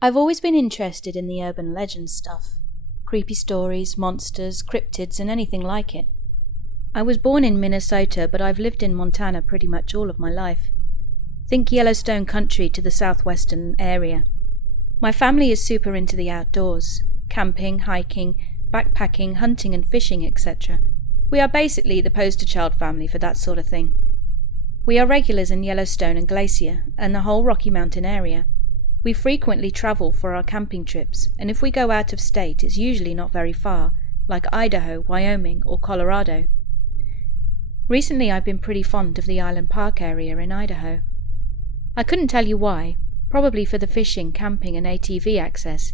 I've always been interested in the urban legend stuff. Creepy stories, monsters, cryptids, and anything like it. I was born in Minnesota, but I've lived in Montana pretty much all of my life. Think Yellowstone country to the southwestern area. My family is super into the outdoors. Camping, hiking, backpacking, hunting and fishing, etc. We are basically the poster child family for that sort of thing. We are regulars in Yellowstone and Glacier, and the whole Rocky Mountain area. We frequently travel for our camping trips, and if we go out of state, it's usually not very far, like Idaho, Wyoming, or Colorado. Recently I've been pretty fond of the Island Park area in Idaho. I couldn't tell you why, probably for the fishing, camping and ATV access.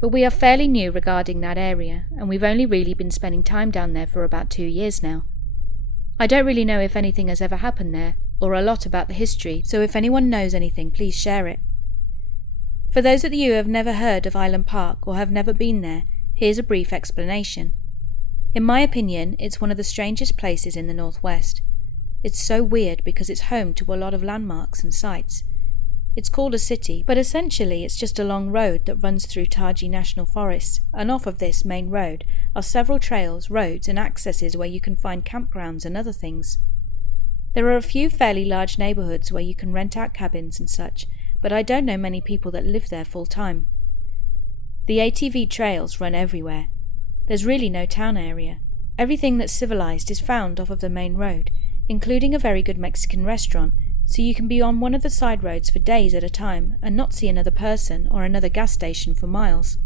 But we are fairly new regarding that area, and we've only really been spending time down there for about 2 years now. I don't really know if anything has ever happened there, or a lot about the history, so if anyone knows anything, please share it. For those of you who have never heard of Island Park or have never been there, here's a brief explanation. In my opinion, it's one of the strangest places in the Northwest. It's so weird because it's home to a lot of landmarks and sites. It's called a city, but essentially it's just a long road that runs through Taji National Forest, and off of this main road are several trails, roads and accesses where you can find campgrounds and other things. There are a few fairly large neighbourhoods where you can rent out cabins and such, but I don't know many people that live there full time. The ATV trails run everywhere. There's really no town area. Everything that's civilized is found off of the main road, including a very good Mexican restaurant, so you can be on one of the side roads for days at a time and not see another person or another gas station for miles.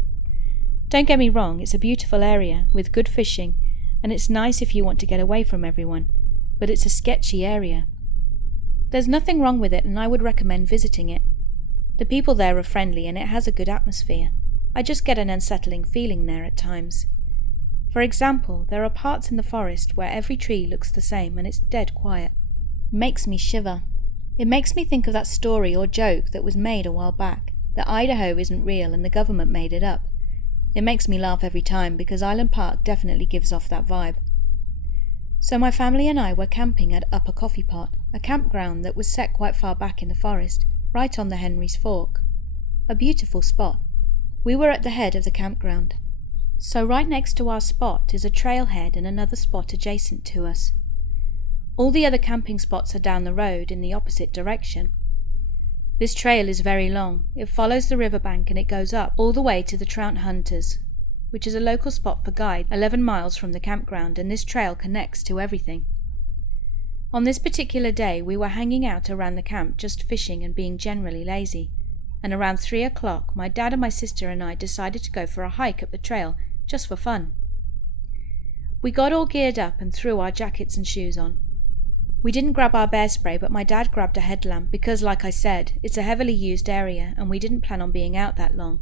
Don't get me wrong, it's a beautiful area with good fishing, and it's nice if you want to get away from everyone, but it's a sketchy area. There's nothing wrong with it, and I would recommend visiting it. The people there are friendly and it has a good atmosphere. I just get an unsettling feeling there at times. For example, there are parts in the forest where every tree looks the same and it's dead quiet. It makes me shiver. It makes me think of that story or joke that was made a while back, that Idaho isn't real and the government made it up. It makes me laugh every time because Island Park definitely gives off that vibe. So my family and I were camping at Upper Coffee Pot, a campground that was set quite far back in the forest, right on the Henry's Fork. A beautiful spot. We were at the head of the campground. So right next to our spot is a trailhead and another spot adjacent to us. All the other camping spots are down the road in the opposite direction. This trail is very long. It follows the riverbank and it goes up all the way to the Trout Hunters, which is a local spot for guides 11 miles from the campground, and this trail connects to everything. On this particular day we were hanging out around the camp just fishing and being generally lazy, and around 3 o'clock my dad and my sister and I decided to go for a hike up the trail just for fun. We got all geared up and threw our jackets and shoes on. We didn't grab our bear spray, but my dad grabbed a headlamp because, like I said, it's a heavily used area and we didn't plan on being out that long.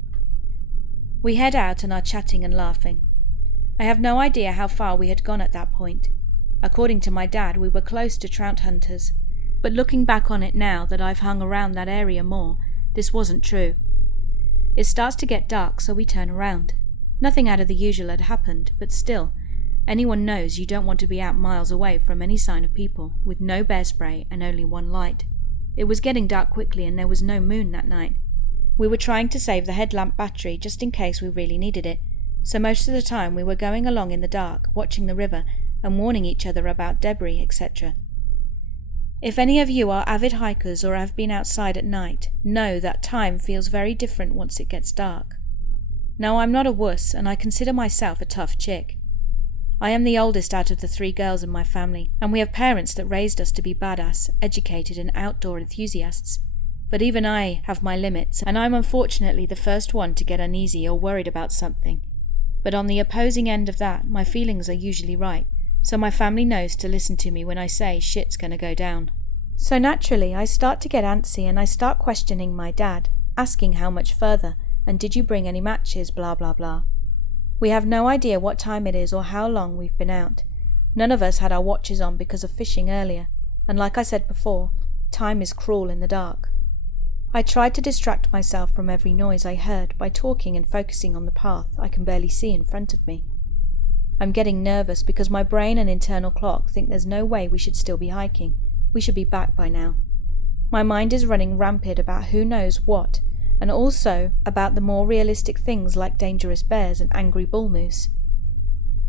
We head out and are chatting and laughing. I have no idea how far we had gone at that point. According to my dad, we were close to Trout Hunters, but looking back on it now that I've hung around that area more, this wasn't true. It starts to get dark, so we turn around. Nothing out of the usual had happened, but still, anyone knows you don't want to be out miles away from any sign of people, with no bear spray and only one light. It was getting dark quickly and there was no moon that night. We were trying to save the headlamp battery just in case we really needed it, so most of the time we were going along in the dark, watching the river and warning each other about debris, etc. If any of you are avid hikers or have been outside at night, know that time feels very different once it gets dark. Now, I'm not a wuss, and I consider myself a tough chick. I am the oldest out of the 3 girls in my family, and we have parents that raised us to be badass, educated and outdoor enthusiasts. But even I have my limits, and I'm unfortunately the first one to get uneasy or worried about something. But on the opposing end of that, my feelings are usually right, so my family knows to listen to me when I say shit's gonna go down. So naturally, I start to get antsy and I start questioning my dad, asking how much further, and did you bring any matches, blah blah blah. We have no idea what time it is or how long we've been out. None of us had our watches on because of fishing earlier, and like I said before, time is cruel in the dark. I tried to distract myself from every noise I heard by talking and focusing on the path I can barely see in front of me. I'm getting nervous because my brain and internal clock think there's no way we should still be hiking. We should be back by now. My mind is running rampant about who knows what, and also about the more realistic things like dangerous bears and angry bull moose.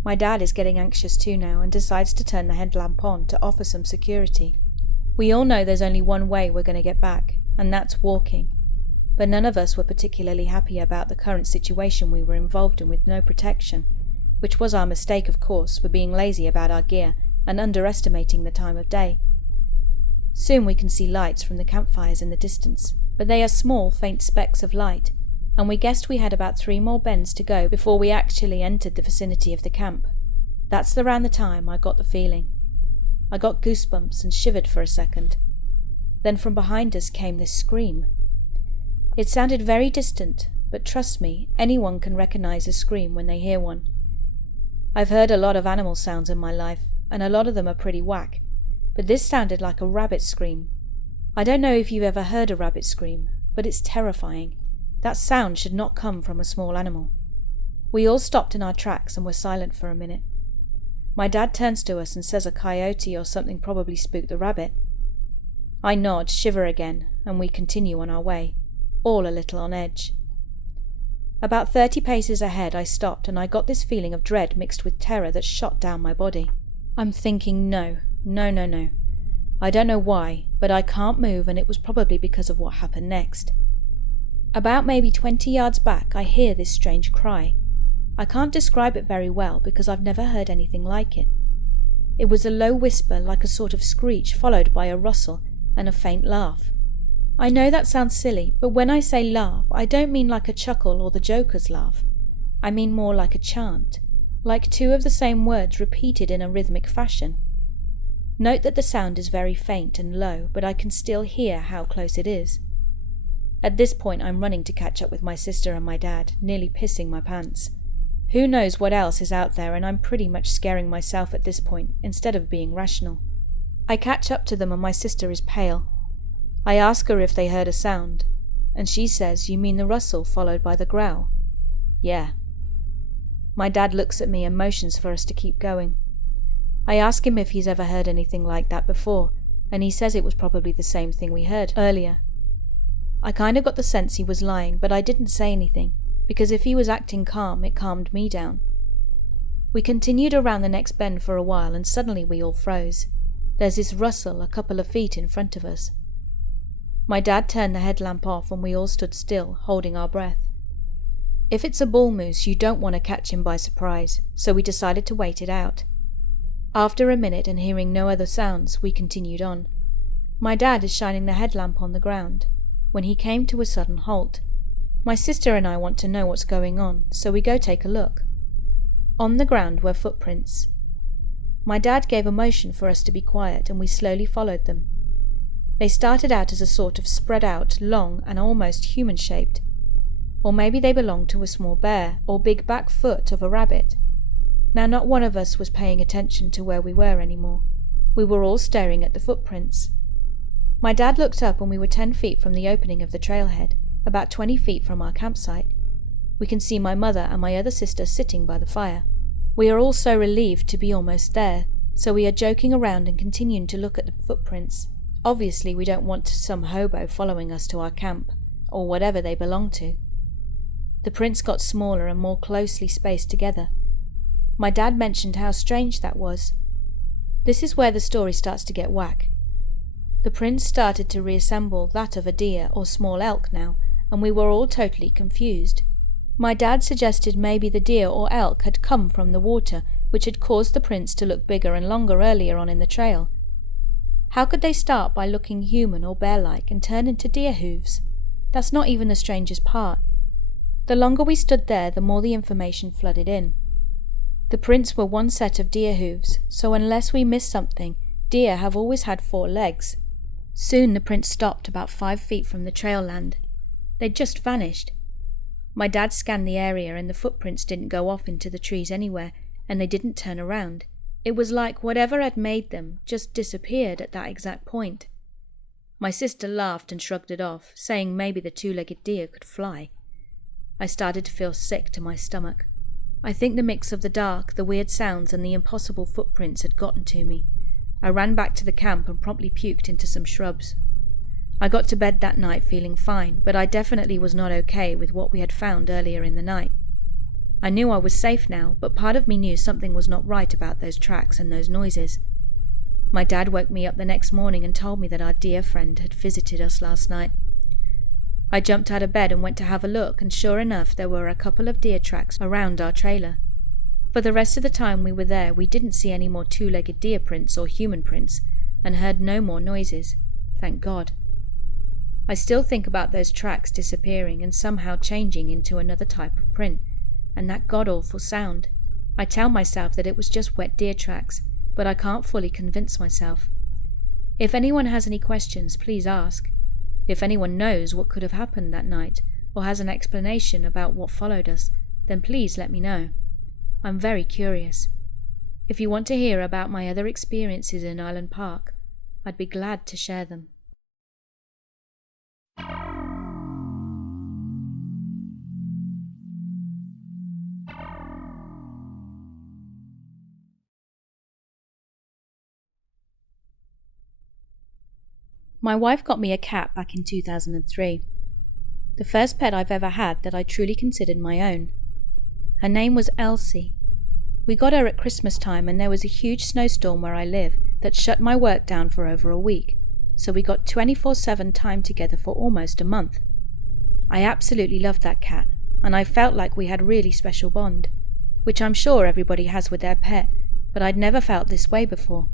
My dad is getting anxious too now and decides to turn the headlamp on to offer some security. We all know there's only one way we're going to get back, and that's walking. But none of us were particularly happy about the current situation we were involved in with no protection, which was our mistake, of course, for being lazy about our gear and underestimating the time of day. Soon we can see lights from the campfires in the distance, but they are small, faint specks of light, and we guessed we had about 3 more bends to go before we actually entered the vicinity of the camp. That's around the time I got the feeling. I got goosebumps and shivered for a second. Then from behind us came this scream. It sounded very distant, but trust me, anyone can recognize a scream when they hear one. I've heard a lot of animal sounds in my life, and a lot of them are pretty whack, but this sounded like a rabbit scream. I don't know if you've ever heard a rabbit scream, but it's terrifying. That sound should not come from a small animal. We all stopped in our tracks and were silent for a minute. My dad turns to us and says a coyote or something probably spooked the rabbit. I nod, shiver again, and we continue on our way, all a little on edge. About 30 paces ahead I stopped, and I got this feeling of dread mixed with terror that shot down my body. I'm thinking no. I don't know why, but I can't move, and it was probably because of what happened next. About maybe 20 yards back I hear this strange cry. I can't describe it very well because I've never heard anything like it. It was a low whisper like a sort of screech followed by a rustle and a faint laugh. I know that sounds silly, but when I say laugh, I don't mean like a chuckle or the Joker's laugh. I mean more like a chant, like 2 of the same words repeated in a rhythmic fashion. Note that the sound is very faint and low, but I can still hear how close it is. At this point I'm running to catch up with my sister and my dad, nearly pissing my pants. Who knows what else is out there, and I'm pretty much scaring myself at this point, instead of being rational. I catch up to them and my sister is pale. I ask her if they heard a sound, and she says, "You mean the rustle followed by the growl?" "Yeah." My dad looks at me and motions for us to keep going. I ask him if he's ever heard anything like that before, and he says it was probably the same thing we heard earlier. I kind of got the sense he was lying, but I didn't say anything, because if he was acting calm, it calmed me down. We continued around the next bend for a while, and suddenly we all froze. There's this rustle a couple of feet in front of us. My dad turned the headlamp off and we all stood still, holding our breath. If it's a bull moose, you don't want to catch him by surprise, so we decided to wait it out. After a minute and hearing no other sounds, we continued on. My dad is shining the headlamp on the ground, when he came to a sudden halt. My sister and I want to know what's going on, so we go take a look. On the ground were footprints. My dad gave a motion for us to be quiet, and we slowly followed them. They started out as a sort of spread out, long and almost human-shaped. Or maybe they belonged to a small bear or big back foot of a rabbit. Now not one of us was paying attention to where we were anymore. We were all staring at the footprints. My dad looked up and we were 10 feet from the opening of the trailhead, about 20 feet from our campsite. We can see my mother and my other sister sitting by the fire. We are all so relieved to be almost there, so we are joking around and continuing to look at the footprints. Obviously we don't want some hobo following us to our camp, or whatever they belong to. The prints got smaller and more closely spaced together. My dad mentioned how strange that was. This is where the story starts to get whack. The prints started to reassemble that of a deer or small elk now, and we were all totally confused. My dad suggested maybe the deer or elk had come from the water, which had caused the prints to look bigger and longer earlier on in the trail. How could they start by looking human or bear-like and turn into deer hooves? That's not even the strangest part. The longer we stood there, the more the information flooded in. The prints were one set of deer hooves, so unless we missed something, deer have always had 4 legs. Soon the prints stopped about 5 feet from the trail land. They'd just vanished. My dad scanned the area and the footprints didn't go off into the trees anywhere, and they didn't turn around. It was like whatever had made them just disappeared at that exact point. My sister laughed and shrugged it off, saying maybe the 2-legged deer could fly. I started to feel sick to my stomach. I think the mix of the dark, the weird sounds, and the impossible footprints had gotten to me. I ran back to the camp and promptly puked into some shrubs. I got to bed that night feeling fine, but I definitely was not okay with what we had found earlier in the night. I knew I was safe now, but part of me knew something was not right about those tracks and those noises. My dad woke me up the next morning and told me that our dear friend had visited us last night. I jumped out of bed and went to have a look, and sure enough there were a couple of deer tracks around our trailer. For the rest of the time we were there, we didn't see any more two-legged deer prints or human prints, and heard no more noises. Thank God. I still think about those tracks disappearing and somehow changing into another type of print, and that god-awful sound. I tell myself that it was just wet deer tracks, but I can't fully convince myself. If anyone has any questions, please ask. If anyone knows what could have happened that night, or has an explanation about what followed us, then please let me know. I'm very curious. If you want to hear about my other experiences in Island Park, I'd be glad to share them. My wife got me a cat back in 2003. The first pet I've ever had that I truly considered my own. Her name was Elsie. We got her at Christmas time, and there was a huge snowstorm where I live that shut my work down for over a week, so we got 24/7 time together for almost a month. I absolutely loved that cat, and I felt like we had a really special bond, which I'm sure everybody has with their pet, but I'd never felt this way before.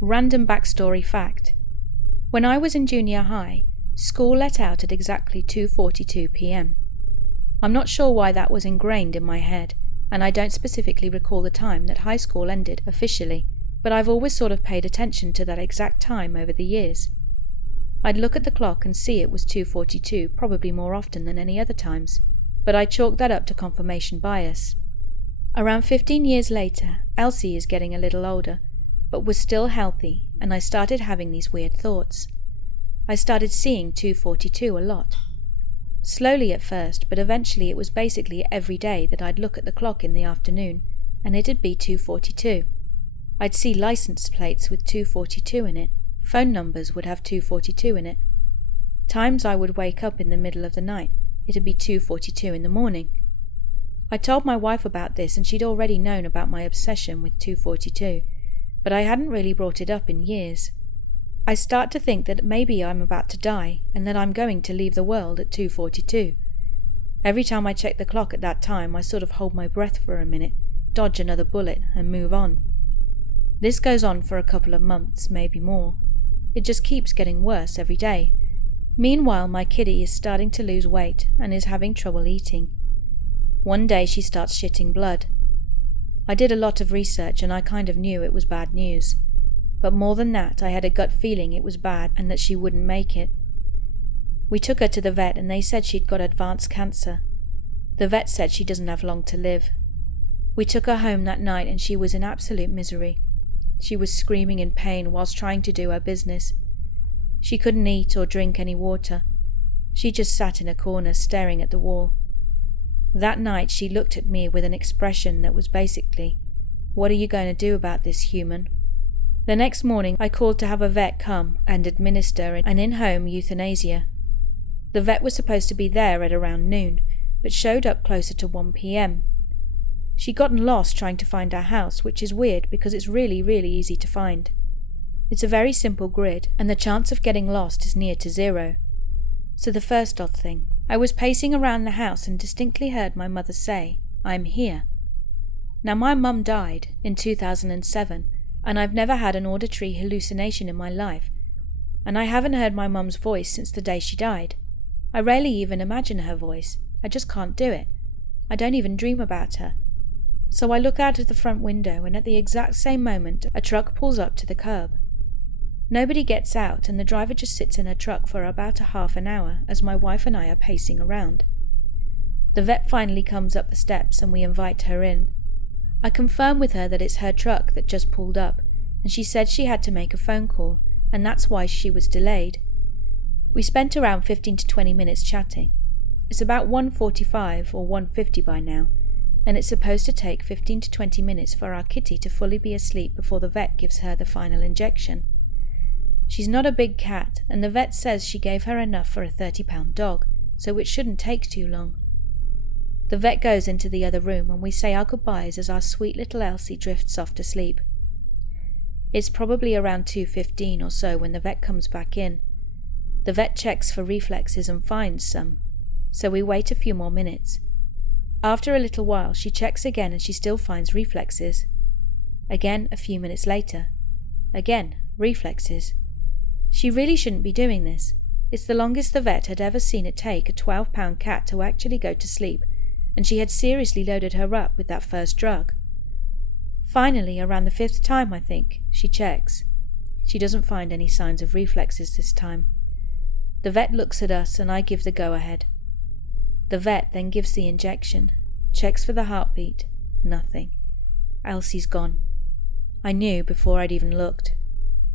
Random backstory fact. When I was in junior high, school let out at exactly 2:42 p.m. I'm not sure why that was ingrained in my head, and I don't specifically recall the time that high school ended officially, but I've always sort of paid attention to that exact time over the years. I'd look at the clock and see it was 2:42 probably more often than any other times, but I chalked that up to confirmation bias. Around 15 years later, Elsie is getting a little older, but was still healthy, and I started having these weird thoughts. I started seeing 2:42 a lot. Slowly at first, but eventually it was basically every day that I'd look at the clock in the afternoon, and it'd be 2:42. I'd see license plates with 2:42 in it, phone numbers would have 2:42 in it. Times I would wake up in the middle of the night, it'd be 2:42 in the morning. I told my wife about this, and she'd already known about my obsession with 2:42, but I hadn't really brought it up in years. I start to think that maybe I'm about to die, and that I'm going to leave the world at 2:42. Every time I check the clock at that time, I sort of hold my breath for a minute, dodge another bullet, and move on. This goes on for a couple of months, maybe more. It just keeps getting worse every day. Meanwhile, my kitty is starting to lose weight and is having trouble eating. One day she starts shitting blood. I did a lot of research, and I kind of knew it was bad news. But more than that, I had a gut feeling it was bad and that she wouldn't make it. We took her to the vet, and they said she'd got advanced cancer. The vet said she doesn't have long to live. We took her home that night, and she was in absolute misery. She was screaming in pain whilst trying to do her business. She couldn't eat or drink any water. She just sat in a corner staring at the wall. That night she looked at me with an expression that was basically, "What are you going to do about this, human?" The next morning I called to have a vet come and administer an in-home euthanasia. The vet was supposed to be there at around noon, but showed up closer to 1 p.m. She'd gotten lost trying to find our house, which is weird because it's really easy to find. It's a very simple grid, and the chance of getting lost is near to zero. So the first odd thing, I was pacing around the house and distinctly heard my mother say, "I'm here." Now my mum died in 2007, and I've never had an auditory hallucination in my life, and I haven't heard my mum's voice since the day she died. I rarely even imagine her voice. I just can't do it. I don't even dream about her. So I look out of the front window, and at the exact same moment a truck pulls up to the curb. Nobody gets out, and the driver just sits in her truck for about a half an hour as my wife and I are pacing around. The vet finally comes up the steps, and we invite her in. I confirm with her that it's her truck that just pulled up, and she said she had to make a phone call, and that's why she was delayed. We spent around 15 to 20 minutes chatting. It's about 1:45 or 1:50 by now, and it's supposed to take 15 to 20 minutes for our kitty to fully be asleep before the vet gives her the final injection. She's not a big cat, and the vet says she gave her enough for a 30-pound dog, so it shouldn't take too long. The vet goes into the other room and we say our goodbyes as our sweet little Elsie drifts off to sleep. It's probably around 2:15 or so when the vet comes back in. The vet checks for reflexes and finds some, so we wait a few more minutes. After a little while she checks again and she still finds reflexes. Again a few minutes later. Again, reflexes. She really shouldn't be doing this. It's the longest the vet had ever seen it take a 12-pound cat to actually go to sleep, and she had seriously loaded her up with that first drug. Finally, around the 5th time, I think, she checks. She doesn't find any signs of reflexes this time. The vet looks at us and I give the go-ahead. The vet then gives the injection, checks for the heartbeat. Nothing. Elsie's gone. I knew before I'd even looked.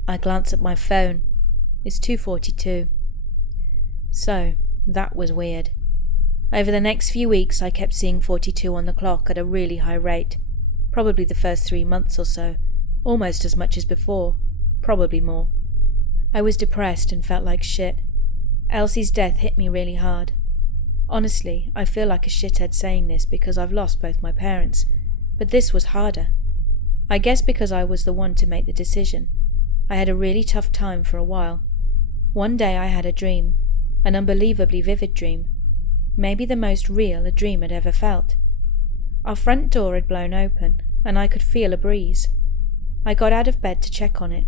I glance at my phone. It's 2:42. So, that was weird. Over the next few weeks I kept seeing 42 on the clock at a really high rate. Probably the first 3 months or so. Almost as much as before. Probably more. I was depressed and felt like shit. Elsie's death hit me really hard. Honestly, I feel like a shithead saying this because I've lost both my parents, but this was harder. I guess because I was the one to make the decision. I had a really tough time for a while. One day I had a dream, an unbelievably vivid dream, maybe the most real a dream had ever felt. Our front door had blown open, and I could feel a breeze. I got out of bed to check on it.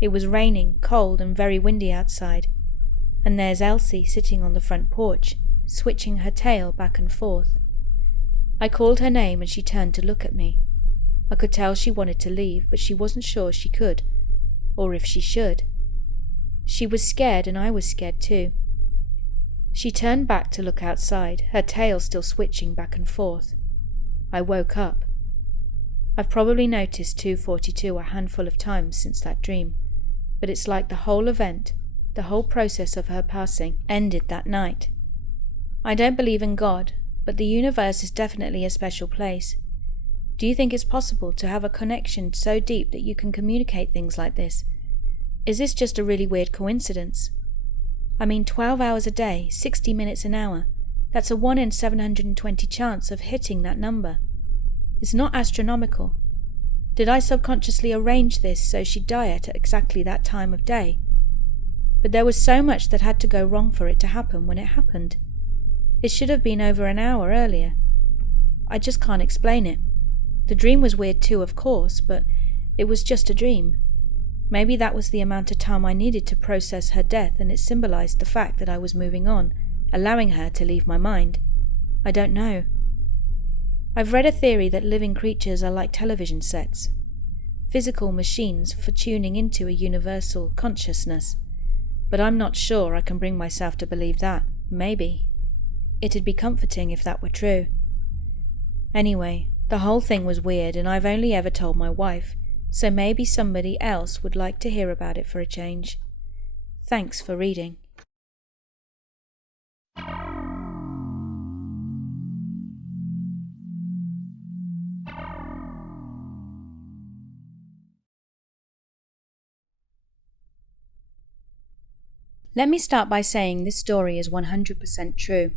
It was raining, cold, and very windy outside, and there's Elsie sitting on the front porch, switching her tail back and forth. I called her name and she turned to look at me. I could tell she wanted to leave, but she wasn't sure she could, or if she should. She was scared and I was scared too. She turned back to look outside, her tail still switching back and forth. I woke up. I've probably noticed 2:42 a handful of times since that dream, but it's like the whole event, the whole process of her passing, ended that night. I don't believe in God, but the universe is definitely a special place. Do you think it's possible to have a connection so deep that you can communicate things like this? Is this just a really weird coincidence? I mean, 12 hours a day, 60 minutes an hour. That's a 1 in 720 chance of hitting that number. It's not astronomical. Did I subconsciously arrange this so she'd die at exactly that time of day? But there was so much that had to go wrong for it to happen when it happened. It should have been over an hour earlier. I just can't explain it. The dream was weird too, of course, but it was just a dream. Maybe that was the amount of time I needed to process her death, and it symbolized the fact that I was moving on, allowing her to leave my mind. I don't know. I've read a theory that living creatures are like television sets, physical machines for tuning into a universal consciousness, but I'm not sure I can bring myself to believe that. Maybe. It'd be comforting if that were true. Anyway, the whole thing was weird, and I've only ever told my wife, so maybe somebody else would like to hear about it for a change. Thanks for reading. Let me start by saying this story is 100% true.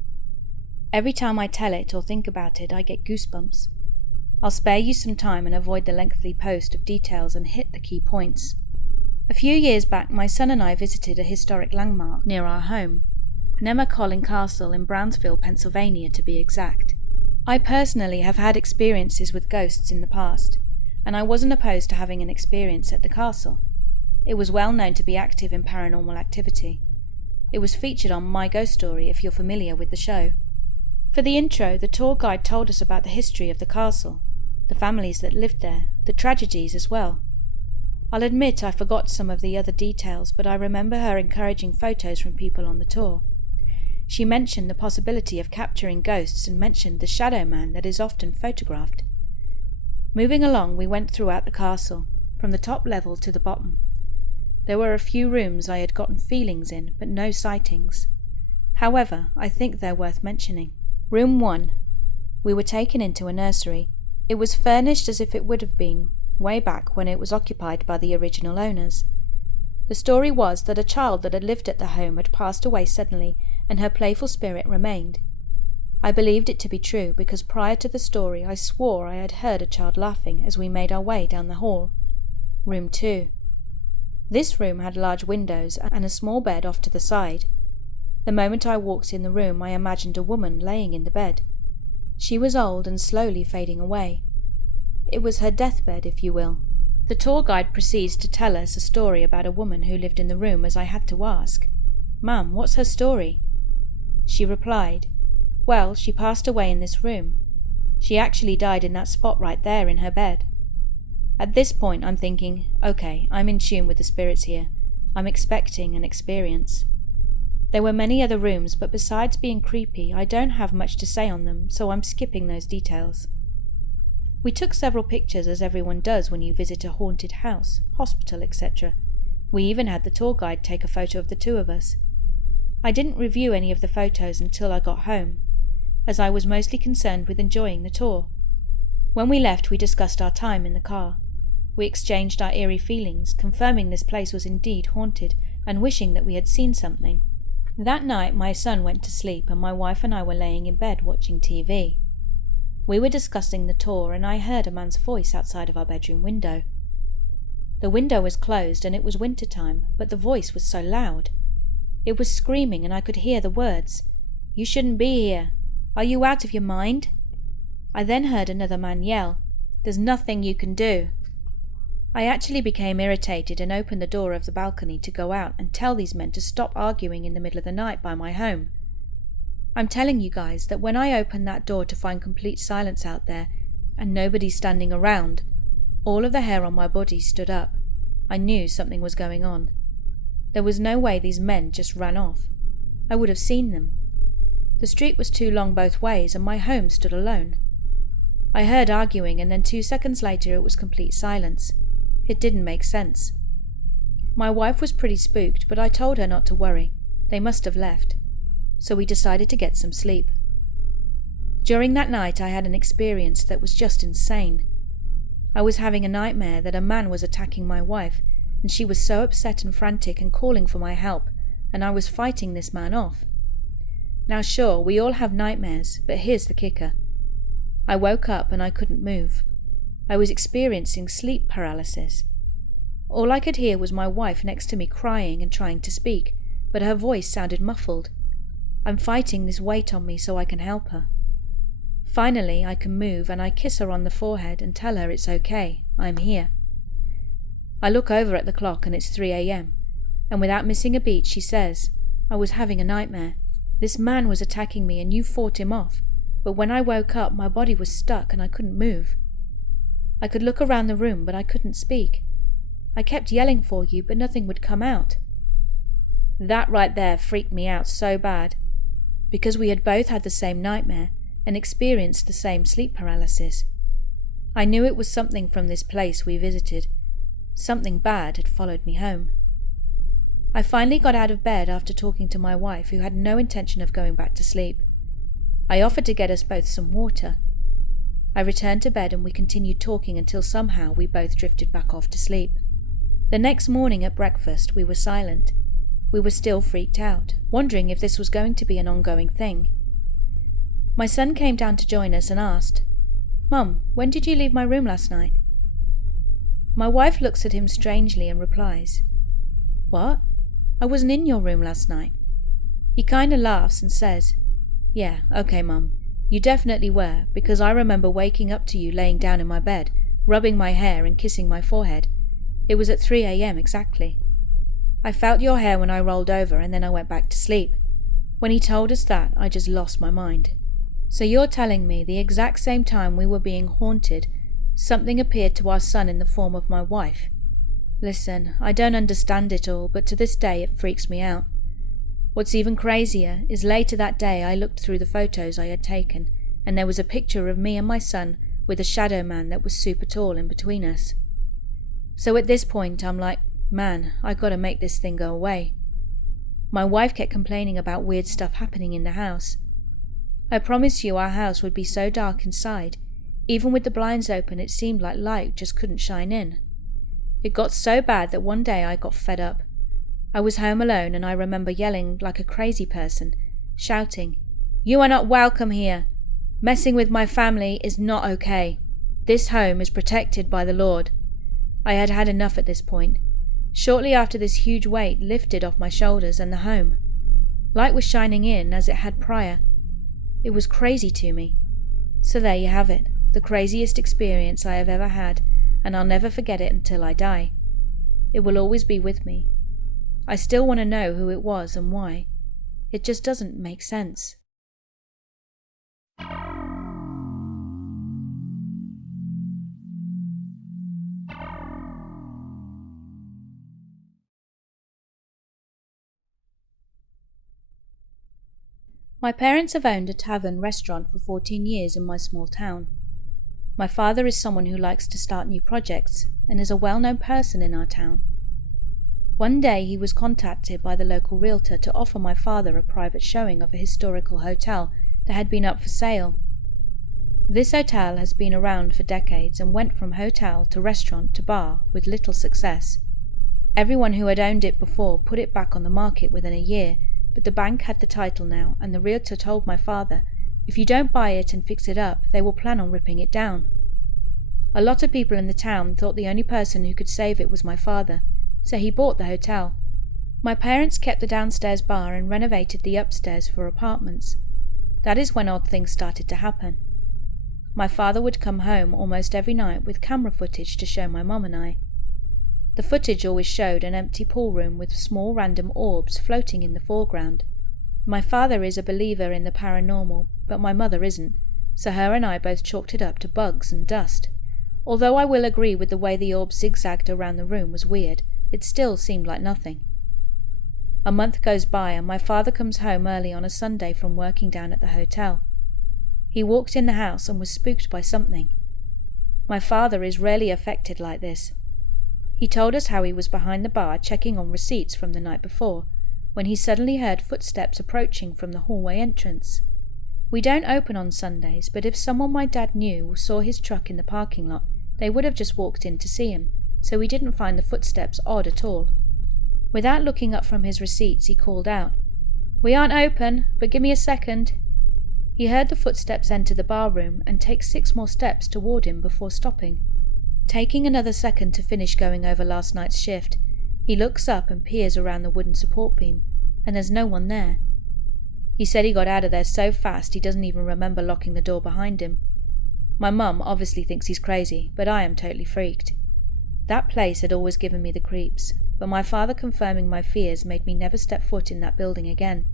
Every time I tell it or think about it, I get goosebumps. I'll spare you some time and avoid the lengthy post of details and hit the key points. A few years back, my son and I visited a historic landmark near our home, Nemacolin Castle in Brownsville, Pennsylvania to be exact. I personally have had experiences with ghosts in the past, and I wasn't opposed to having an experience at the castle. It was well known to be active in paranormal activity. It was featured on My Ghost Story if you're familiar with the show. For the intro, the tour guide told us about the history of the castle, the families that lived there, the tragedies as well. I'll admit I forgot some of the other details, but I remember her encouraging photos from people on the tour. She mentioned the possibility of capturing ghosts and mentioned the shadow man that is often photographed. Moving along, we went throughout the castle, from the top level to the bottom. There were a few rooms I had gotten feelings in, but no sightings. However, I think they're worth mentioning. Room 1. We were taken into a nursery. It was furnished as if it would have been, way back when it was occupied by the original owners. The story was that a child that had lived at the home had passed away suddenly, and her playful spirit remained. I believed it to be true because prior to the story I swore I had heard a child laughing as we made our way down the hall. Room 2. This room had large windows and a small bed off to the side. The moment I walked in the room I imagined a woman laying in the bed. She was old and slowly fading away. It was her deathbed, if you will. The tour guide proceeds to tell us a story about a woman who lived in the room as I had to ask, "Ma'am, what's her story?" She replied, "Well, she passed away in this room. She actually died in that spot right there in her bed." At this point I'm thinking, okay, I'm in tune with the spirits here. I'm expecting an experience. There were many other rooms, but besides being creepy, I don't have much to say on them, so I'm skipping those details. We took several pictures as everyone does when you visit a haunted house, hospital, etc. We even had the tour guide take a photo of the two of us. I didn't review any of the photos until I got home, as I was mostly concerned with enjoying the tour. When we left, we discussed our time in the car. We exchanged our eerie feelings, confirming this place was indeed haunted and wishing that we had seen something. That night my son went to sleep and my wife and I were laying in bed watching TV. We were discussing the tour and I heard a man's voice outside of our bedroom window. The window was closed and it was winter time, but the voice was so loud. It was screaming and I could hear the words, "You shouldn't be here. Are you out of your mind?" I then heard another man yell, "There's nothing you can do." I actually became irritated and opened the door of the balcony to go out and tell these men to stop arguing in the middle of the night by my home. I'm telling you guys that when I opened that door to find complete silence out there and nobody standing around, all of the hair on my body stood up. I knew something was going on. There was no way these men just ran off. I would have seen them. The street was too long both ways and my home stood alone. I heard arguing and then 2 seconds later it was complete silence. It didn't make sense. My wife was pretty spooked, but I told her not to worry. They must have left. So we decided to get some sleep. During that night I had an experience that was just insane. I was having a nightmare that a man was attacking my wife, and she was so upset and frantic and calling for my help, and I was fighting this man off. Now sure, we all have nightmares, but here's the kicker. I woke up and I couldn't move. I was experiencing sleep paralysis. All I could hear was my wife next to me crying and trying to speak, but her voice sounded muffled. I'm fighting this weight on me so I can help her. Finally, I can move and I kiss her on the forehead and tell her it's okay, I'm here. I look over at the clock and it's 3 a.m, and without missing a beat she says, "I was having a nightmare. This man was attacking me and you fought him off, but when I woke up my body was stuck and I couldn't move. I could look around the room but I couldn't speak. I kept yelling for you but nothing would come out." That right there freaked me out so bad, because we had both had the same nightmare and experienced the same sleep paralysis. I knew it was something from this place we visited. Something bad had followed me home. I finally got out of bed after talking to my wife, who had no intention of going back to sleep. I offered to get us both some water. I returned to bed and we continued talking until somehow we both drifted back off to sleep. The next morning at breakfast we were silent. We were still freaked out, wondering if this was going to be an ongoing thing. My son came down to join us and asked, "Mum, when did you leave my room last night?" My wife looks at him strangely and replies, "What? I wasn't in your room last night." He kinda laughs and says, "Yeah, okay Mum, you definitely were, because I remember waking up to you laying down in my bed, rubbing my hair and kissing my forehead. It was at 3 a.m. exactly. I felt your hair when I rolled over and then I went back to sleep." When he told us that, I just lost my mind. "So you're telling me the exact same time we were being haunted, something appeared to our son in the form of my wife? Listen, I don't understand it all, but to this day it freaks me out. What's even crazier is later that day I looked through the photos I had taken, and there was a picture of me and my son with a shadow man that was super tall in between us. So at this point I'm like, man, I gotta make this thing go away. My wife kept complaining about weird stuff happening in the house. I promise you our house would be so dark inside, even with the blinds open it seemed like light just couldn't shine in. It got so bad that one day I got fed up. I was home alone and I remember yelling like a crazy person, shouting, "You are not welcome here! Messing with my family is not okay. This home is protected by the Lord." I had had enough at this point. Shortly after, this huge weight lifted off my shoulders and the home. Light was shining in as it had prior. It was crazy to me. So there you have it, the craziest experience I have ever had, and I'll never forget it until I die. It will always be with me. I still want to know who it was and why. It just doesn't make sense. My parents have owned a tavern restaurant for 14 years in my small town. My father is someone who likes to start new projects and is a well-known person in our town. One day he was contacted by the local realtor to offer my father a private showing of a historical hotel that had been up for sale. This hotel has been around for decades and went from hotel to restaurant to bar with little success. Everyone who had owned it before put it back on the market within a year, but the bank had the title now, and the realtor told my father, "If you don't buy it and fix it up, they will plan on ripping it down." A lot of people in the town thought the only person who could save it was my father, so he bought the hotel. My parents kept the downstairs bar and renovated the upstairs for apartments. That is when odd things started to happen. My father would come home almost every night with camera footage to show my mum and I. The footage always showed an empty pool room with small random orbs floating in the foreground. My father is a believer in the paranormal, but my mother isn't, so her and I both chalked it up to bugs and dust. Although I will agree with the way the orbs zigzagged around the room was weird, it still seemed like nothing. A month goes by and my father comes home early on a Sunday from working down at the hotel. He walked in the house and was spooked by something. My father is rarely affected like this. He told us how he was behind the bar checking on receipts from the night before, when he suddenly heard footsteps approaching from the hallway entrance. We don't open on Sundays, but if someone my dad knew saw his truck in the parking lot, they would have just walked in to see him, so we didn't find the footsteps odd at all. Without looking up from his receipts, he called out, "We aren't open, but give me a second." He heard the footsteps enter the bar room and take 6 more steps toward him before stopping. Taking another second to finish going over last night's shift, he looks up and peers around the wooden support beam, and there's no one there. He said he got out of there so fast he doesn't even remember locking the door behind him. My mum obviously thinks he's crazy, but I am totally freaked. That place had always given me the creeps, but my father confirming my fears made me never step foot in that building again.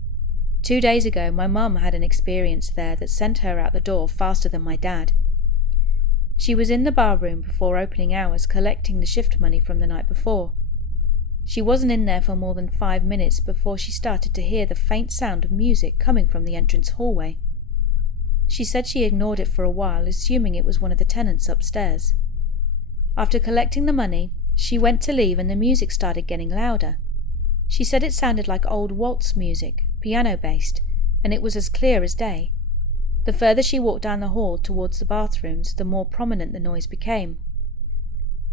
2 days ago, my mum had an experience there that sent her out the door faster than my dad. She was in the bar room before opening hours collecting the shift money from the night before. She wasn't in there for more than 5 minutes before she started to hear the faint sound of music coming from the entrance hallway. She said she ignored it for a while, assuming it was one of the tenants upstairs. After collecting the money, she went to leave and the music started getting louder. She said it sounded like old waltz music, piano-based, and it was as clear as day. The further she walked down the hall towards the bathrooms, the more prominent the noise became.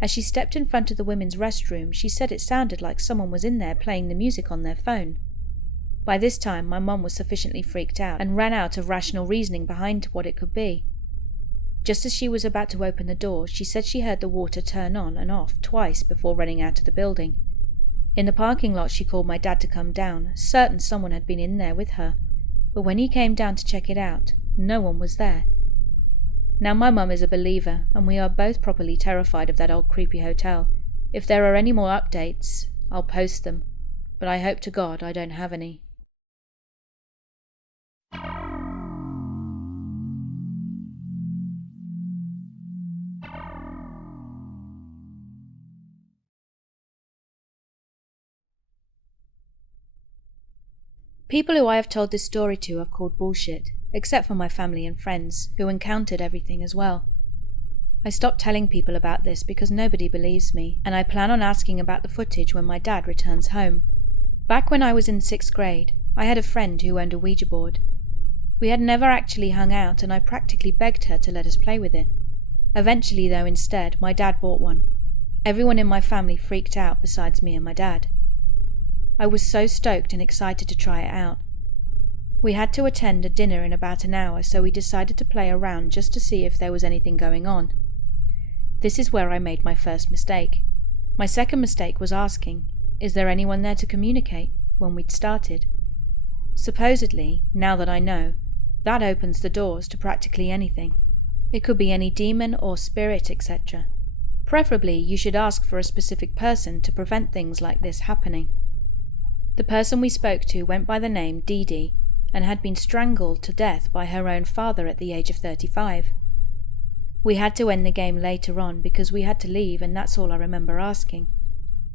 As she stepped in front of the women's restroom, she said it sounded like someone was in there playing the music on their phone. By this time, my mum was sufficiently freaked out and ran out of rational reasoning behind what it could be. Just as she was about to open the door, she said she heard the water turn on and off twice before running out of the building. In the parking lot, she called my dad to come down, certain someone had been in there with her, but when he came down to check it out, no one was there. Now my mum is a believer, and we are both properly terrified of that old creepy hotel. If there are any more updates, I'll post them, but I hope to God I don't have any. People who I have told this story to have called bullshit, except for my family and friends, who encountered everything as well. I stopped telling people about this because nobody believes me, and I plan on asking about the footage when my dad returns home. Back when I was in 6th grade, I had a friend who owned a Ouija board. We had never actually hung out, and I practically begged her to let us play with it. Eventually, though, instead, my dad bought one. Everyone in my family freaked out besides me and my dad. I was so stoked and excited to try it out. We had to attend a dinner in about an hour, so we decided to play around just to see if there was anything going on. This is where I made my first mistake. My second mistake was asking, "Is there anyone there to communicate?" when we'd started. Supposedly, now that I know, that opens the doors to practically anything. It could be any demon or spirit, etc. Preferably, you should ask for a specific person to prevent things like this happening. The person we spoke to went by the name Dee Dee and had been strangled to death by her own father at the age of 35. We had to end the game later on because we had to leave, and that's all I remember asking.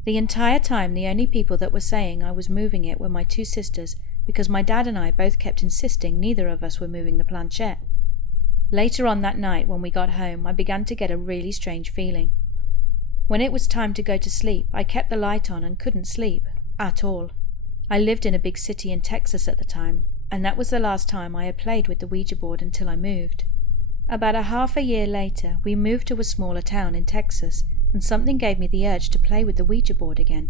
The entire time, the only people that were saying I was moving it were my two sisters, because my dad and I both kept insisting neither of us were moving the planchette. Later on that night, when we got home, I began to get a really strange feeling. When it was time to go to sleep, I kept the light on and couldn't sleep, at all. I lived in a big city in Texas at the time, and that was the last time I had played with the Ouija board until I moved. About a half a year later, we moved to a smaller town in Texas, and something gave me the urge to play with the Ouija board again.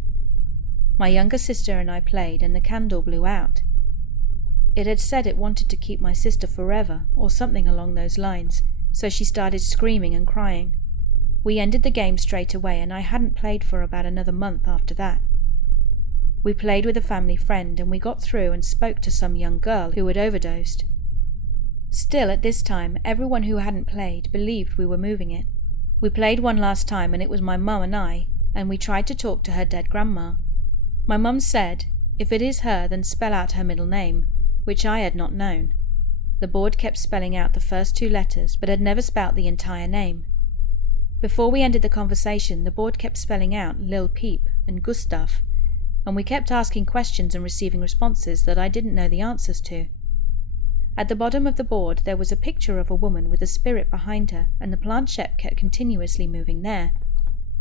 My younger sister and I played, and the candle blew out. It had said it wanted to keep my sister forever, or something along those lines, so she started screaming and crying. We ended the game straight away, and I hadn't played for about another month after that. We played with a family friend, and we got through and spoke to some young girl who had overdosed. Still, at this time, everyone who hadn't played believed we were moving it. We played one last time, and it was my mum and I, and we tried to talk to her dead grandma. My mum said, "If it is her, then spell out her middle name," which I had not known. The board kept spelling out the first two letters, but had never spelt the entire name. Before we ended the conversation, the board kept spelling out Lil Peep and Gustav, and we kept asking questions and receiving responses that I didn't know the answers to. At the bottom of the board there was a picture of a woman with a spirit behind her, and the planchette kept continuously moving there.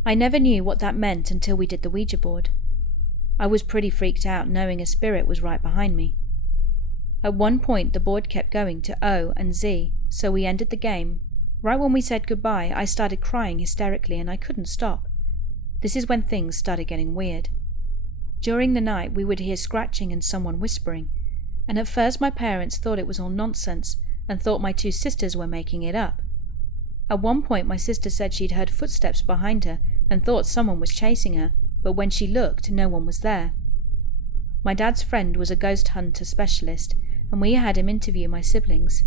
I never knew what that meant until we did the Ouija board. I was pretty freaked out knowing a spirit was right behind me. At one point the board kept going to O and Z, so we ended the game. Right when we said goodbye, I started crying hysterically and I couldn't stop. This is when things started getting weird. During the night we would hear scratching and someone whispering, and at first my parents thought it was all nonsense and thought my two sisters were making it up. At one point my sister said she'd heard footsteps behind her and thought someone was chasing her, but when she looked, no one was there. My dad's friend was a ghost hunter specialist, and we had him interview my siblings.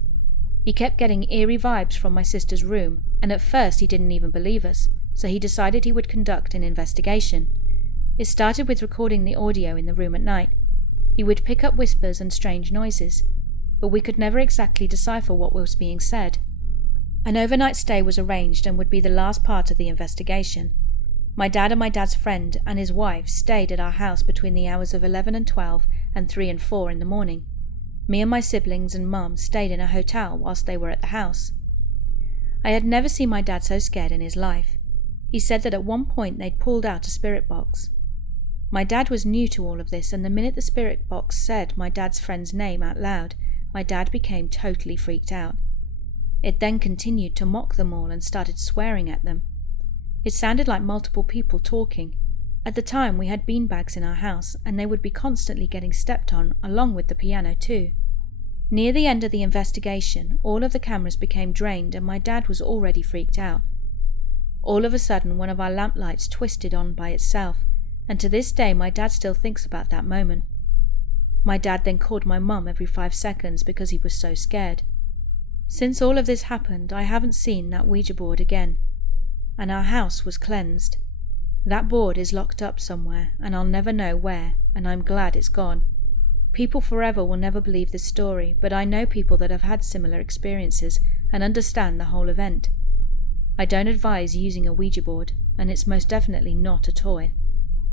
He kept getting eerie vibes from my sister's room, and at first he didn't even believe us, so he decided he would conduct an investigation. It started with recording the audio in the room at night. He would pick up whispers and strange noises, but we could never exactly decipher what was being said. An overnight stay was arranged and would be the last part of the investigation. My dad and my dad's friend and his wife stayed at our house between the hours of 11 and 12 and 3 and 4 in the morning. Me and my siblings and mum stayed in a hotel whilst they were at the house. I had never seen my dad so scared in his life. He said that at one point they'd pulled out a spirit box. My dad was new to all of this, and the minute the spirit box said my dad's friend's name out loud, my dad became totally freaked out. It then continued to mock them all and started swearing at them. It sounded like multiple people talking. At the time we had beanbags in our house, and they would be constantly getting stepped on, along with the piano too. Near the end of the investigation, all of the cameras became drained and my dad was already freaked out. All of a sudden one of our lamp lights twisted on by itself, and to this day my dad still thinks about that moment. My dad then called my mum every 5 seconds because he was so scared. Since all of this happened, I haven't seen that Ouija board again, and our house was cleansed. That board is locked up somewhere, and I'll never know where, and I'm glad it's gone. People forever will never believe this story, but I know people that have had similar experiences and understand the whole event. I don't advise using a Ouija board, and it's most definitely not a toy.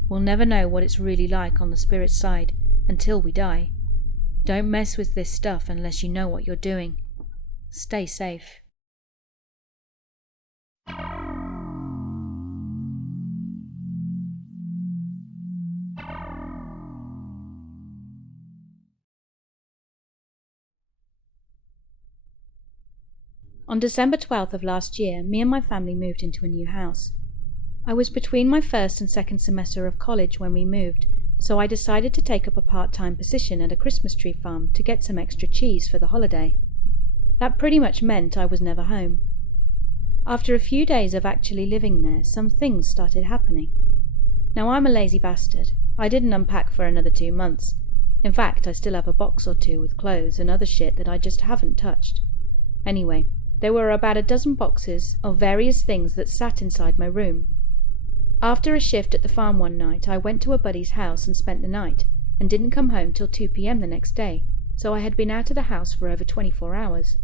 We'll never know what it's really like on the spirit side until we die. Don't mess with this stuff unless you know what you're doing. Stay safe. On December 12th of last year, me and my family moved into a new house. I was between my first and second semester of college when we moved, so I decided to take up a part-time position at a Christmas tree farm to get some extra cheese for the holiday. That pretty much meant I was never home. After a few days of actually living there, some things started happening. Now, I'm a lazy bastard. I didn't unpack for another 2 months. In fact, I still have a box or two with clothes and other shit that I just haven't touched. Anyway, there were about a dozen boxes of various things that sat inside my room. After a shift at the farm one night, I went to a buddy's house and spent the night, and didn't come home till 2 p.m. the next day, so I had been out of the house for over 24 hours.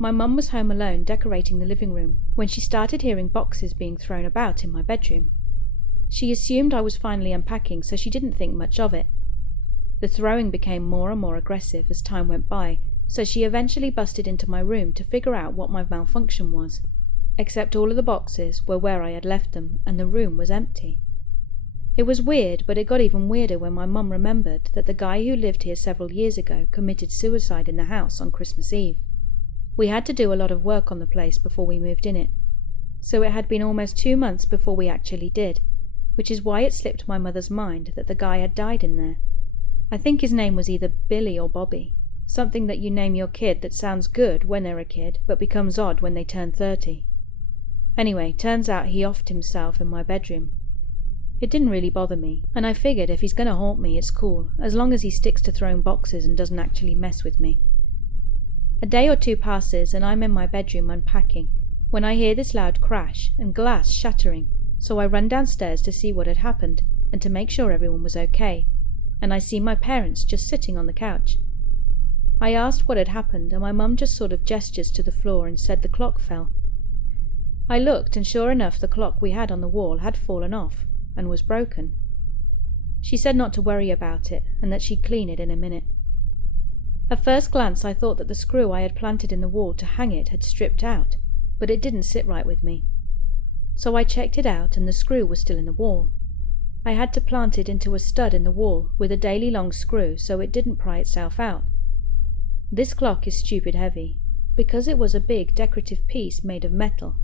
My mum was home alone decorating the living room when she started hearing boxes being thrown about in my bedroom. She assumed I was finally unpacking, so she didn't think much of it. The throwing became more and more aggressive as time went by, so she eventually busted into my room to figure out what my malfunction was, except all of the boxes were where I had left them and the room was empty. It was weird, but it got even weirder when my mum remembered that the guy who lived here several years ago committed suicide in the house on Christmas Eve. We had to do a lot of work on the place before we moved in it, so it had been almost 2 months before we actually did, which is why it slipped my mother's mind that the guy had died in there. I think his name was either Billy or Bobby, something that you name your kid that sounds good when they're a kid but becomes odd when they turn 30. Anyway, turns out he offed himself in my bedroom. It didn't really bother me, and I figured if he's gonna haunt me, it's cool, as long as he sticks to throwing boxes and doesn't actually mess with me. A day or two passes and I'm in my bedroom unpacking when I hear this loud crash and glass shattering, so I run downstairs to see what had happened and to make sure everyone was okay, and I see my parents just sitting on the couch. I asked what had happened and my mum just sort of gestures to the floor and said the clock fell. I looked and sure enough the clock we had on the wall had fallen off and was broken. She said not to worry about it and that she'd clean it in a minute. At first glance I thought that the screw I had planted in the wall to hang it had stripped out, but it didn't sit right with me. So I checked it out and the screw was still in the wall. I had to plant it into a stud in the wall with a daily long screw so it didn't pry itself out. This clock is stupid heavy, because it was a big decorative piece made of metal,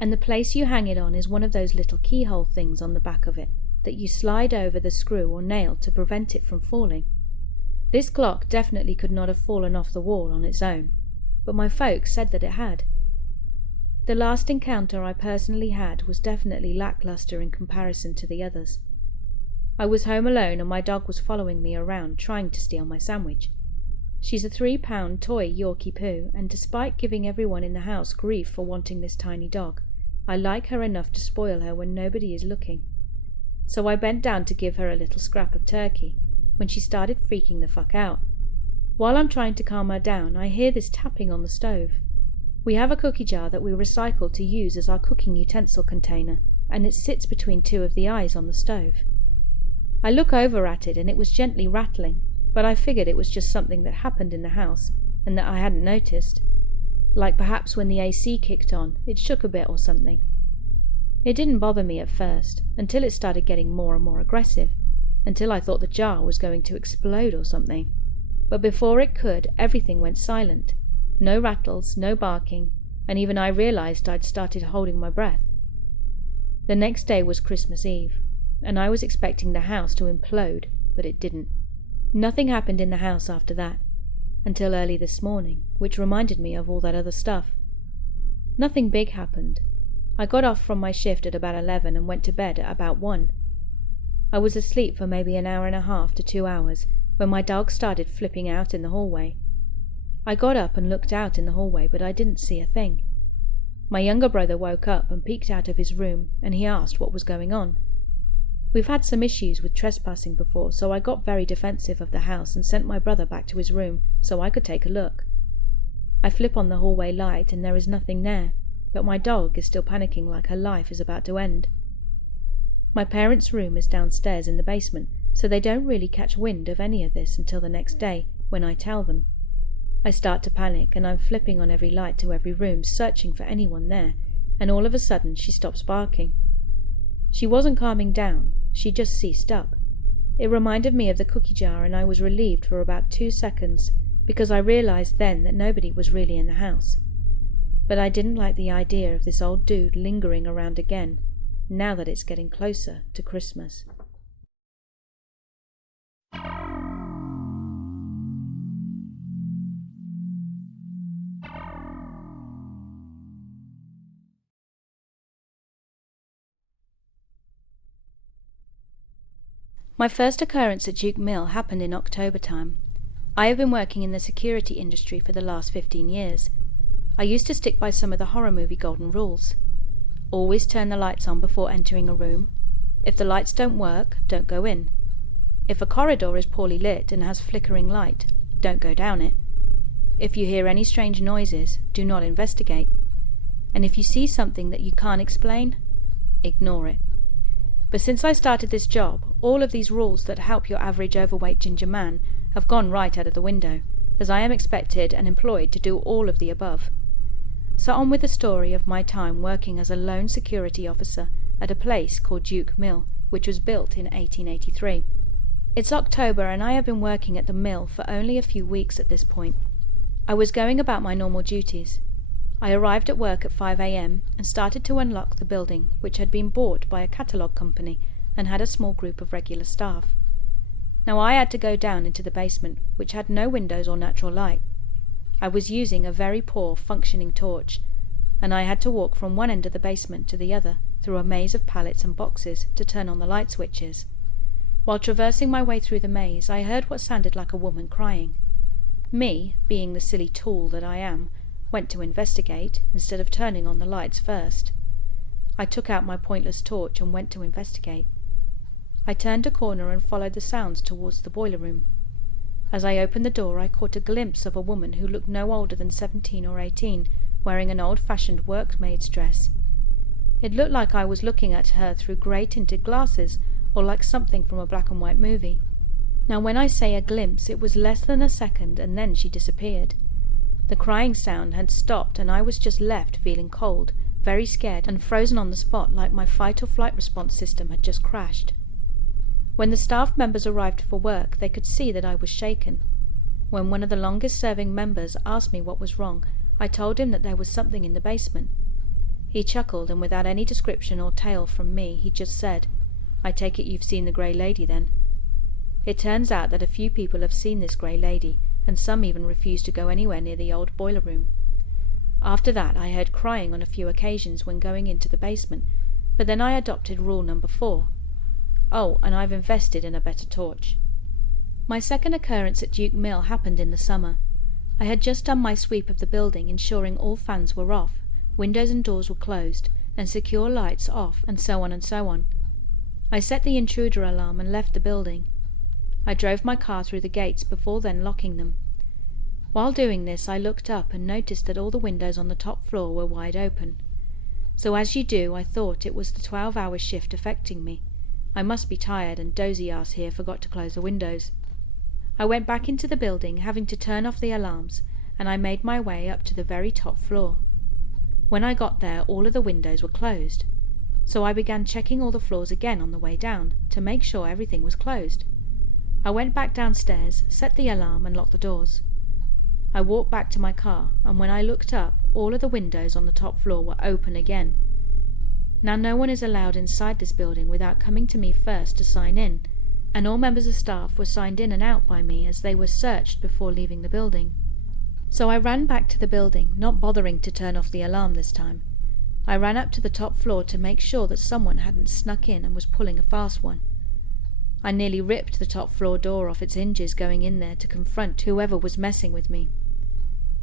and the place you hang it on is one of those little keyhole things on the back of it that you slide over the screw or nail to prevent it from falling. This clock definitely could not have fallen off the wall on its own, but my folks said that it had. The last encounter I personally had was definitely lackluster in comparison to the others. I was home alone and my dog was following me around trying to steal my sandwich. She's a 3-pound toy Yorkie poo, and despite giving everyone in the house grief for wanting this tiny dog, I like her enough to spoil her when nobody is looking. So I bent down to give her a little scrap of turkey, when she started freaking the fuck out. While I'm trying to calm her down, I hear this tapping on the stove. We have a cookie jar that we recycle to use as our cooking utensil container, and it sits between 2 of the eyes on the stove. I look over at it and it was gently rattling, but I figured it was just something that happened in the house and that I hadn't noticed. Like perhaps when the AC kicked on, it shook a bit or something. It didn't bother me at first, until it started getting more and more aggressive, until I thought the jar was going to explode or something. But before it could, everything went silent. No rattles, no barking, and even I realized I'd started holding my breath. The next day was Christmas Eve, and I was expecting the house to implode, but it didn't. Nothing happened in the house after that, until early this morning, which reminded me of all that other stuff. Nothing big happened. I got off from my shift at about 11 and went to bed at about 1. I was asleep for maybe an hour and a half to 2 hours when my dog started flipping out in the hallway. I got up and looked out in the hallway, but I didn't see a thing. My younger brother woke up and peeked out of his room, and he asked what was going on. We've had some issues with trespassing before, so I got very defensive of the house and sent my brother back to his room so I could take a look. I flip on the hallway light and there is nothing there, but my dog is still panicking like her life is about to end. My parents' room is downstairs in the basement, so they don't really catch wind of any of this until the next day, when I tell them. I start to panic and I'm flipping on every light to every room, searching for anyone there, and all of a sudden she stops barking. She wasn't calming down, she just ceased up. It reminded me of the cookie jar and I was relieved for about 2 seconds, because I realized then that nobody was really in the house. But I didn't like the idea of this old dude lingering around again, now that it's getting closer to Christmas. My first occurrence at Duke Mill happened in October time. I have been working in the security industry for the last 15 years. I used to stick by some of the horror movie golden rules. Always turn the lights on before entering a room. If the lights don't work, don't go in. If a corridor is poorly lit and has flickering light, don't go down it. If you hear any strange noises, do not investigate. And if you see something that you can't explain, ignore it. But since I started this job, all of these rules that help your average overweight ginger man have gone right out of the window, as I am expected and employed to do all of the above. So on with the story of my time working as a lone security officer at a place called Duke Mill, which was built in 1883. It's October and I have been working at the mill for only a few weeks at this point. I was going about my normal duties. I arrived at work at 5 a.m. and started to unlock the building, which had been bought by a catalogue company and had a small group of regular staff. Now I had to go down into the basement, which had no windows or natural light. I was using a very poor functioning torch, and I had to walk from one end of the basement to the other through a maze of pallets and boxes to turn on the light switches. While traversing my way through the maze, I heard what sounded like a woman crying. Me, being the silly tool that I am, went to investigate instead of turning on the lights first. I took out my pointless torch and went to investigate. I turned a corner and followed the sounds towards the boiler room. As I opened the door, I caught a glimpse of a woman who looked no older than 17 or 18, wearing an old-fashioned workmaid's dress. It looked like I was looking at her through grey-tinted glasses, or like something from a black-and-white movie. Now when I say a glimpse, it was less than a second, and then she disappeared. The crying sound had stopped, and I was just left feeling cold, very scared, and frozen on the spot like my fight-or-flight response system had just crashed. When the staff members arrived for work, they could see that I was shaken. When one of the longest-serving members asked me what was wrong, I told him that there was something in the basement. He chuckled, and without any description or tale from me, he just said, "I take it you've seen the grey lady, then?" It turns out that a few people have seen this grey lady, and some even refused to go anywhere near the old boiler room. After that, I heard crying on a few occasions when going into the basement, but then I adopted rule number 4. Oh, and I've invested in a better torch. My second occurrence at Duke Mill happened in the summer. I had just done my sweep of the building, ensuring all fans were off, windows and doors were closed, and secure lights off, and so on and so on. I set the intruder alarm and left the building. I drove my car through the gates before then locking them. While doing this, I looked up and noticed that all the windows on the top floor were wide open. So as you do, I thought it was the 12-hour shift affecting me. I must be tired, and dozy ass here forgot to close the windows. I went back into the building, having to turn off the alarms, and I made my way up to the very top floor. When I got there, all of the windows were closed. So I began checking all the floors again on the way down, to make sure everything was closed. I went back downstairs, set the alarm, and locked the doors. I walked back to my car, and when I looked up, all of the windows on the top floor were open again. Now no one is allowed inside this building without coming to me first to sign in, and all members of staff were signed in and out by me as they were searched before leaving the building. So I ran back to the building, not bothering to turn off the alarm this time. I ran up to the top floor to make sure that someone hadn't snuck in and was pulling a fast one. I nearly ripped the top floor door off its hinges going in there to confront whoever was messing with me.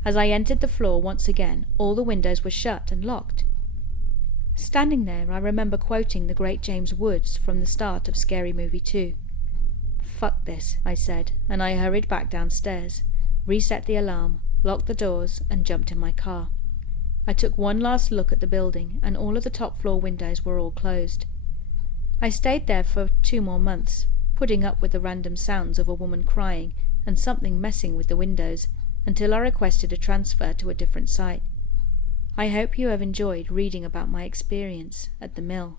As I entered the floor once again, all the windows were shut and locked. Standing there, I remember quoting the great James Woods from the start of Scary Movie 2. "Fuck this," I said, and I hurried back downstairs, reset the alarm, locked the doors, and jumped in my car. I took one last look at the building, and all of the top floor windows were all closed. I stayed there for 2 more months, putting up with the random sounds of a woman crying and something messing with the windows, until I requested a transfer to a different site. I hope you have enjoyed reading about my experience at the mill.